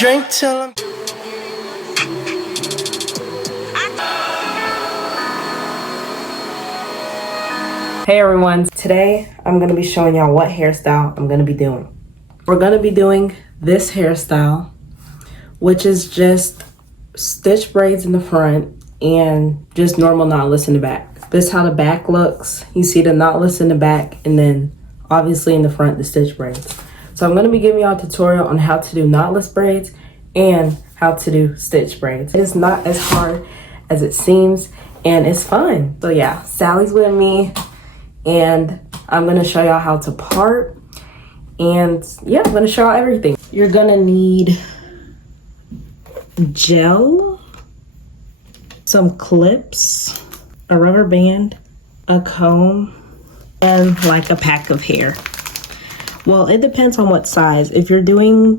Drink till I'm... Hey everyone, today I'm going to be showing y'all what hairstyle I'm going to be doing. We're going to be doing this hairstyle, which is just stitch braids in the front and just normal knotless in the back. This is how the back looks. You see the knotless in the back and then obviously in the front the stitch braids. So I'm going to be giving y'all a tutorial on how to do knotless braids and how to do stitch braids. It's not as hard as it seems and it's fun. So yeah, Sally's with me. And I'm gonna show y'all how to part, and yeah, I'm gonna show y'all everything. You're gonna need gel, some clips, a rubber band, a comb, and like a pack of hair. Well, it depends on what size. If you're doing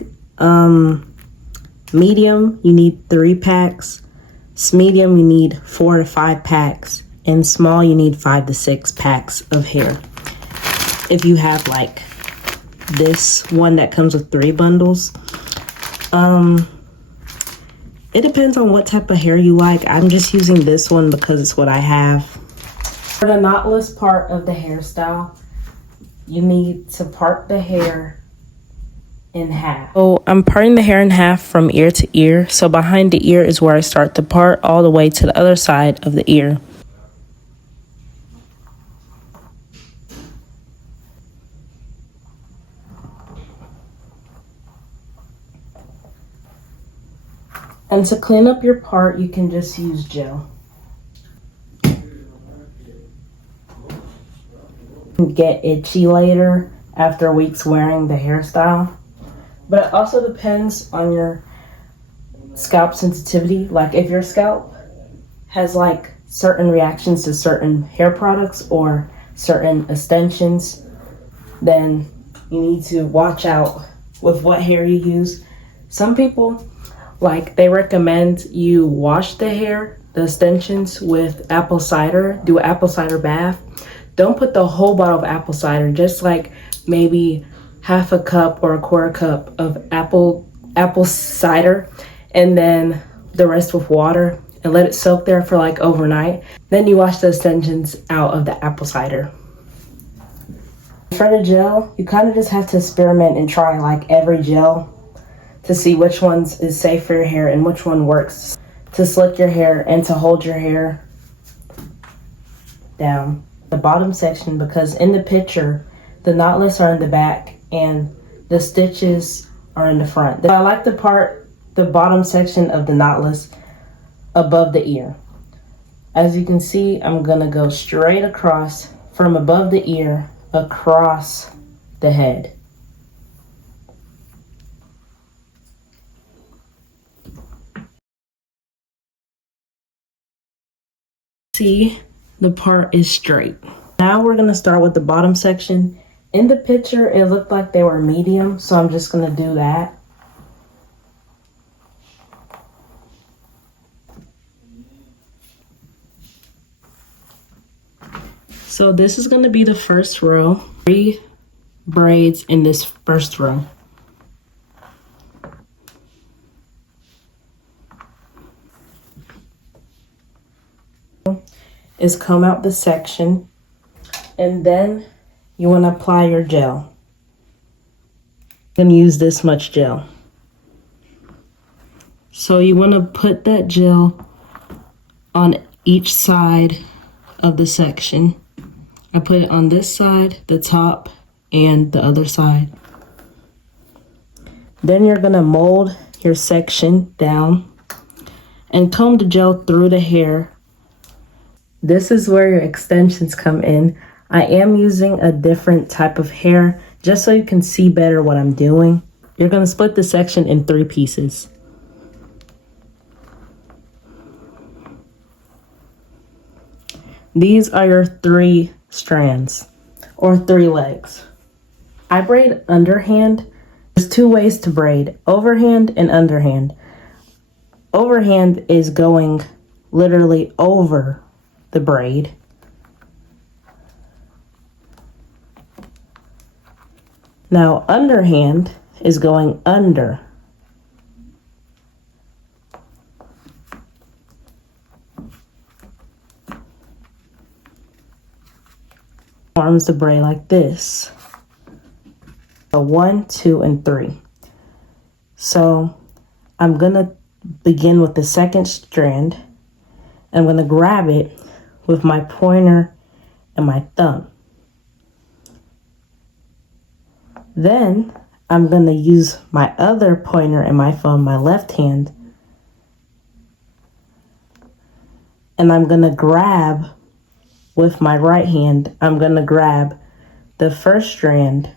medium, you need 3 packs. Medium, you need 4 to 5 packs. And small, you need 5 to 6 packs of hair. If you have like this one that comes with 3 bundles, it depends on what type of hair you like. I'm just using this one because it's what I have. For the knotless part of the hairstyle, you need to part the hair in half. So I'm parting the hair in half from ear to ear. So behind the ear is where I start to part all the way to the other side of the ear. And to clean up your part, you can just use gel. Get itchy later after weeks wearing the hairstyle. But it also depends on your scalp sensitivity. Like if your scalp has like certain reactions to certain hair products or certain extensions, then you need to watch out with what hair you use. Some people, like, they recommend you wash the hair, the extensions, with apple cider. Do an apple cider bath. Don't put the whole bottle of apple cider, just like maybe half a cup or a quarter cup of apple cider, and then the rest with water, and let it soak there for like overnight. Then you wash the extensions out of the apple cider. For the gel, you kind of just have to experiment and try like every gel to see which ones is safe for your hair and which one works to slick your hair and to hold your hair down. The bottom section, because in the picture, the knotless are in the back and the stitches are in the front. I like to part the bottom section of the knotless above the ear. As you can see, I'm gonna go straight across from above the ear across the head. See, the part is straight. Now we're gonna start with the bottom section. In the picture, it looked like they were medium, so I'm just gonna do that. So this is gonna be the first row. 3 braids in this first row. Is comb out the section, and then you want to apply your gel. I'm gonna use this much gel. So you want to put that gel on each side of the section. I put it on this side, the top, and the other side. Then you're gonna mold your section down and comb the gel through the hair. This is where your extensions come in. I am using a different type of hair just so you can see better what I'm doing. You're gonna split the section in 3 pieces. These are your 3 strands or 3 legs. I braid underhand. There's 2 ways to braid, overhand and underhand. Overhand is going literally over the braid. Now underhand is going under Forms the braid like this. So 1, 2, and 3. So I'm gonna begin with the second strand. I'm gonna grab it with my pointer and my thumb. Then I'm gonna use my other pointer and my thumb, my left hand, and I'm gonna grab with my right hand, I'm gonna grab the first strand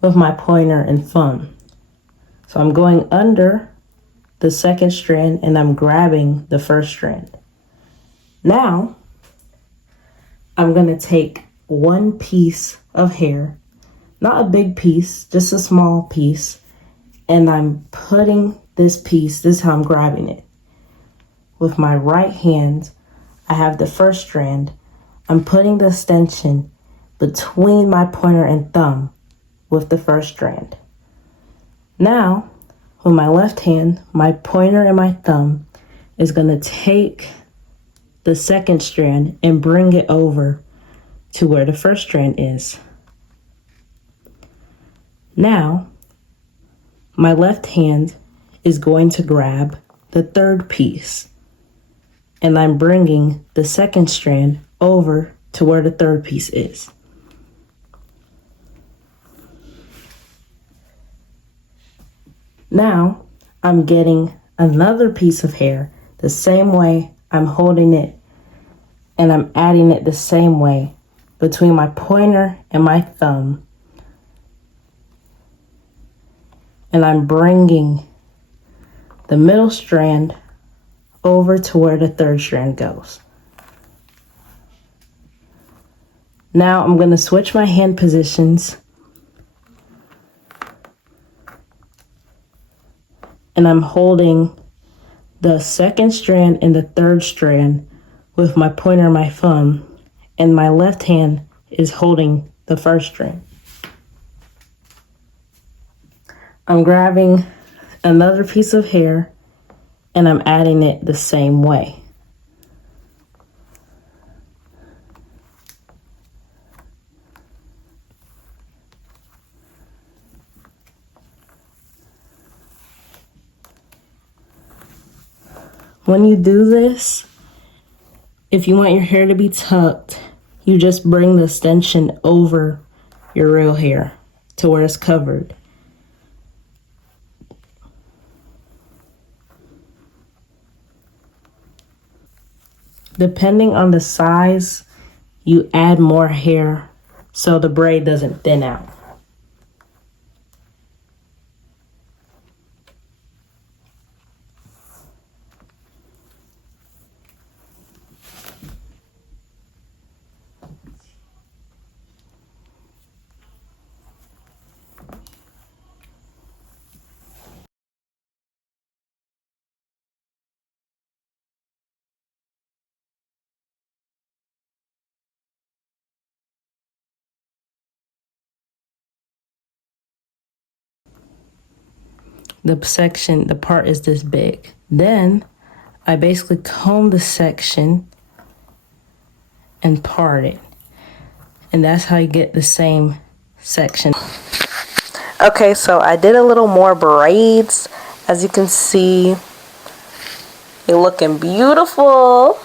with my pointer and thumb. So I'm going under the second strand and I'm grabbing the first strand. Now, I'm gonna take one piece of hair, not a big piece, just a small piece, and I'm putting this piece, this is how I'm grabbing it. With my right hand, I have the first strand. I'm putting the extension between my pointer and thumb with the first strand. Now, with my left hand, my pointer and my thumb is gonna take the second strand and bring it over to where the first strand is. Now, my left hand is going to grab the third piece, and I'm bringing the second strand over to where the third piece is. Now, I'm getting another piece of hair the same way. I'm holding it and I'm adding it the same way between my pointer and my thumb. And I'm bringing the middle strand over to where the third strand goes. Now I'm going to switch my hand positions and I'm holding the second strand and the third strand with my pointer and my thumb, and my left hand is holding the first strand. I'm grabbing another piece of hair and I'm adding it the same way. When you do this, if you want your hair to be tucked, you just bring the extension over your real hair to where it's covered. Depending on the size, you add more hair so the braid doesn't thin out. The part is this big. Then I basically comb the section and part it. And that's how you get the same section. Okay, so I did a little more braids. As you can see, they're looking beautiful.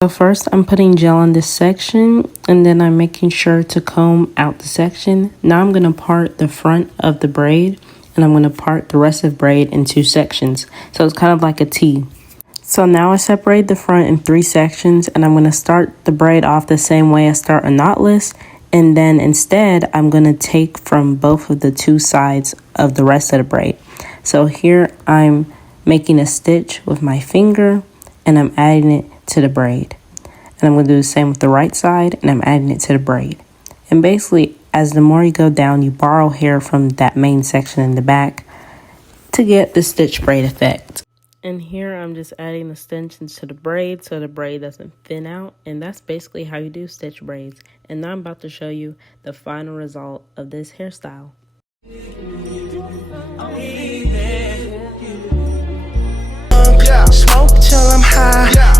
So first I'm putting gel on this section, and then I'm making sure to comb out the section. Now I'm going to part the front of the braid, and I'm going to part the rest of the braid in 2 sections. So it's kind of like a T. So now I separate the front in 3 sections, and I'm going to start the braid off the same way I start a knotless. And then instead, I'm going to take from both of the 2 sides of the rest of the braid. So here I'm making a stitch with my finger, and I'm adding it to the braid. And I'm going to do the same with the right side, and I'm adding it to the braid. And basically, as the more you go down, you borrow hair from that main section in the back to get the stitch braid effect. And here I'm just adding extensions to the braid so the braid doesn't thin out. And that's basically how you do stitch braids. And now I'm about to show you the final result of this hairstyle. Smoke till I'm high.